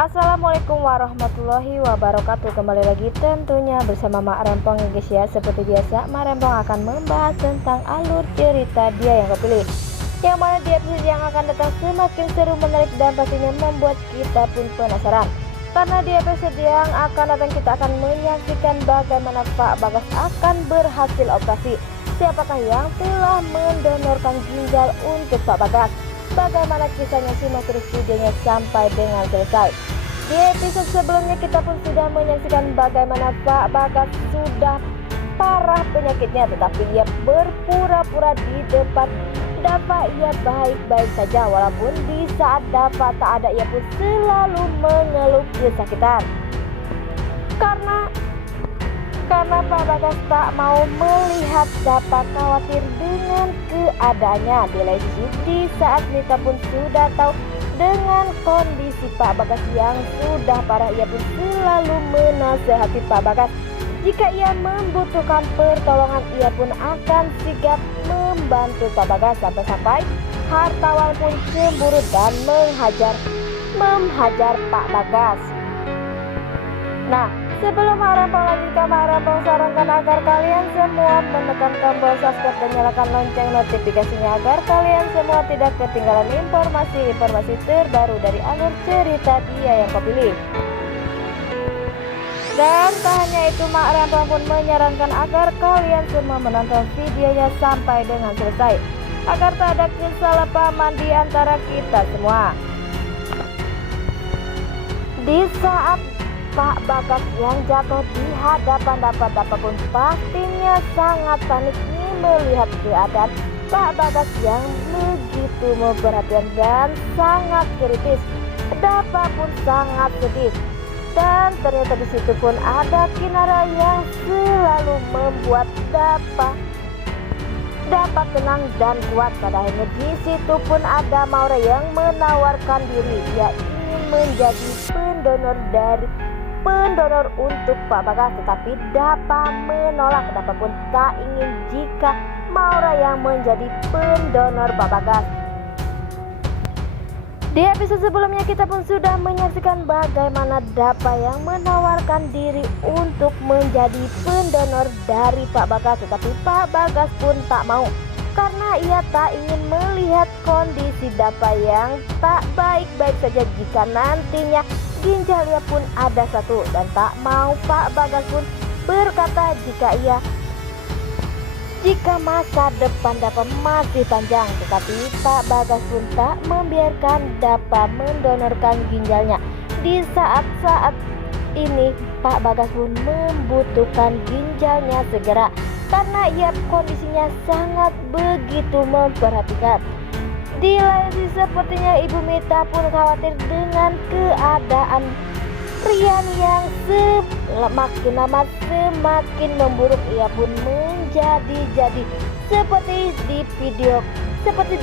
Assalamualaikum warahmatullahi wabarakatuh. Kembali lagi tentunya bersama Mak Rempong ya guys ya. Seperti biasa Mak Rempong akan membahas tentang alur cerita Dia Yang Kau Pilih, yang mana di episode yang akan datang semakin seru, menarik, dan pastinya membuat kita pun penasaran. Karena di episode yang akan datang kita akan menyaksikan bagaimana Pak Bagas akan berhasil operasi. Siapakah yang telah mendonorkan ginjal untuk Pak Bagas? Bagaimana kisahnya, simak terus videonya sampai dengan selesai. Di episode sebelumnya kita pun sudah menyaksikan bagaimana Pak Bagas sudah parah penyakitnya, tetapi ia berpura-pura di depan Dava ia baik-baik saja, walaupun di saat Dava tak ada ia pun selalu mengeluh kesakitan. Karena Pak Bagas tak mau melihat Dava khawatir dengan keadaannya. Di lain sisi, di saat Nita pun sudah tahu dengan kondisi Pak Bagas yang sudah parah, ia pun selalu menasehati Pak Bagas. Jika ia membutuhkan pertolongan, ia pun akan sigap membantu Pak Bagas. Sampai-sampai hartawan pun cemburu dan menghajar Pak Bagas. Nah, sebelum Mak Rempong lanjutkan, Mak Rempong sarankan agar kalian semua menekan tombol subscribe dan nyalakan lonceng notifikasinya agar kalian semua tidak ketinggalan informasi terbaru dari alur cerita Dia Yang Kau Pilih. Dan tak hanya itu, Mak Rempong pun menyarankan agar kalian semua menonton videonya sampai dengan selesai agar tak ada kesalahpahaman di antara kita semua. Di saat Pak Bagas yang jatuh di hadapan Dava pun pastinya sangat panik melihat keadaan Pak Bagas yang begitu memperhatikan dan sangat kritis. Dava pun sangat sedih, dan ternyata di situ pun ada Kinara yang selalu membuat Dava tenang dan kuat. Pada akhirnya di situ pun ada Maura yang menawarkan diri, dia ingin menjadi pendonor untuk Pak Bagas, tetapi Dava menolak. Dava pun tak ingin jika Maura yang menjadi pendonor Pak Bagas. Di episode sebelumnya kita pun sudah menyaksikan bagaimana Dava yang menawarkan diri untuk menjadi pendonor dari Pak Bagas, tetapi Pak Bagas pun tak mau karena ia tak ingin melihat kondisi Dava yang tak baik-baik saja jika nantinya ginjalnya pun ada satu, dan tak mau Pak Bagas pun berkata jika masa depan Dava masih panjang, tetapi Pak Bagas pun tak membiarkan Dava mendonorkan ginjalnya. Di saat-saat ini Pak Bagas pun membutuhkan ginjalnya segera karena ia kondisinya sangat begitu memperhatikan. Di lain sisi, sepertinya Ibu Mita pun khawatir dengan keadaan Rian yang semakin lama semakin memburuk. Ia pun menjadi seperti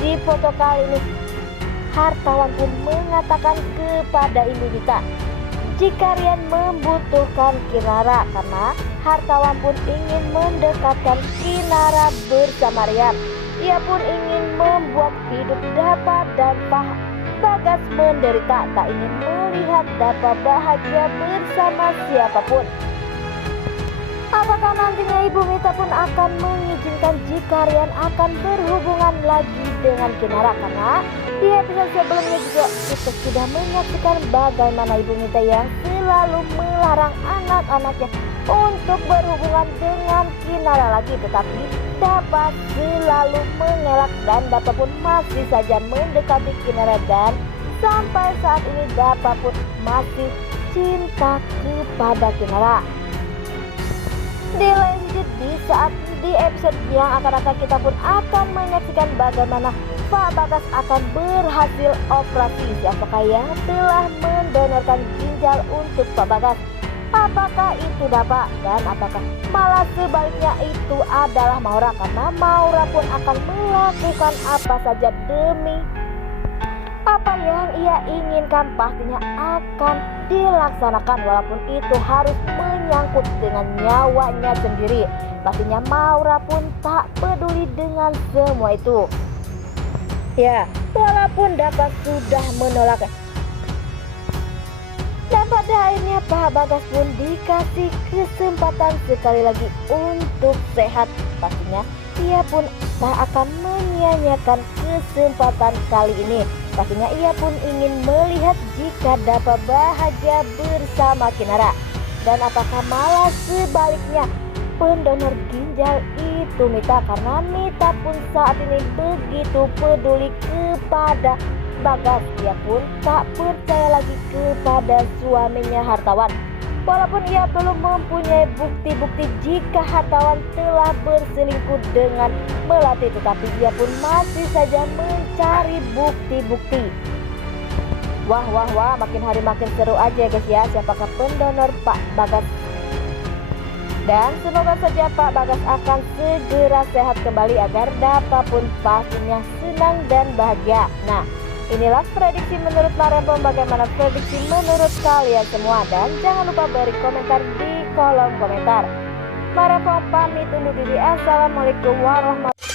di foto kali ini. Hartawan pun mengatakan kepada Ibu Mita jika Rian membutuhkan Kinara, karena hartawan pun ingin mendekatkan Kinara bersama Rian. Ia pun ingin membuat hidup Dava dan Pak Bagas menderita, tak ingin melihat Dava bahagia bersama siapapun. Apakah nantinya Ibu Mita pun akan mengizinkan jika Rian akan berhubungan lagi dengan Kinara? Karena di episode sebelumnya juga kita sudah menyaksikan bagaimana Ibu Mita yang selalu melarang anak-anaknya untuk berhubungan dengan Kinara lagi, tetapi Dava selalu mengelak dan Dava pun masih saja mendekati Kinara, dan sampai saat ini Dava pun masih cinta kepada Kinara. Di lain sisi, di saat di episode yang akan datang kita pun akan menyaksikan bagaimana Pak Bagas akan berhasil operasi. Siapakah yang telah mendonorkan ginjal untuk Pak Bagas? Apakah itu Dava, dan apakah malah sebaliknya itu adalah Maura? Karena Maura pun akan melakukan apa saja demi apa yang ia inginkan, pastinya akan dilaksanakan walaupun itu harus menyangkut dengan nyawanya sendiri. Pastinya Maura pun tak peduli dengan semua itu. Ya, walaupun Dava sudah menolak Pak Bagas pun dikasih kesempatan sekali lagi untuk sehat. Pastinya ia pun tak akan menyia-nyiakan kesempatan kali ini. Pastinya ia pun ingin melihat jika dapat bahagia bersama Kinara. Dan apakah malah sebaliknya pendonor ginjal itu Mita, karena Mita pun saat ini begitu peduli kepada Bagas. Ia pun tak percaya lagi kepada suaminya hartawan. Walaupun ia belum mempunyai bukti-bukti jika hartawan telah berselingkuh dengan Melati, tetapi ia pun masih saja mencari bukti-bukti. Wah, makin hari makin seru aja guys ya, siapakah pendonor Pak Bagas. Dan semoga saja Pak Bagas akan segera sehat kembali agar dapat pun pastinya senang dan bahagia. Nah, inilah prediksi menurut Marempong. Bagaimana prediksi menurut kalian semua? Dan jangan lupa beri komentar di kolom komentar. Marempong pamit undur diri. Assalamualaikum warahmatullahi wabarakatuh.